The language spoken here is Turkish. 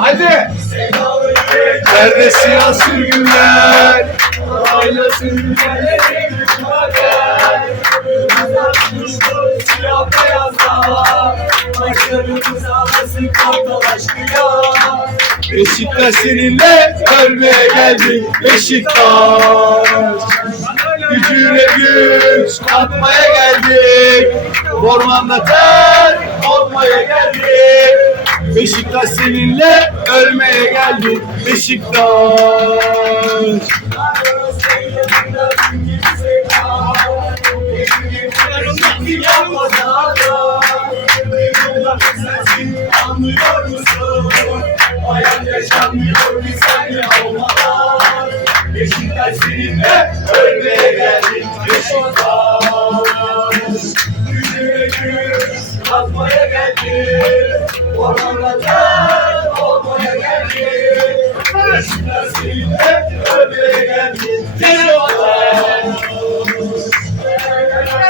Hadi. Nerede siyah sürgünler? Ayla sürgünler. Siyah beyazlar Başlarımıza nasıl kartal aşkıyla Beşiktaş seninle ölmeye geldik Beşiktaş Gücüne güç katmaya geldik Ormanda ter olmaya geldik Beşiktaş seninle ölmeye geldik Beşiktaş yaşanmıyor ki senle olmadan Beşiktaş seninle ölmeye geldik güç katmaya geldik Ormanda ter olmaya geldik Beşiktaş seninle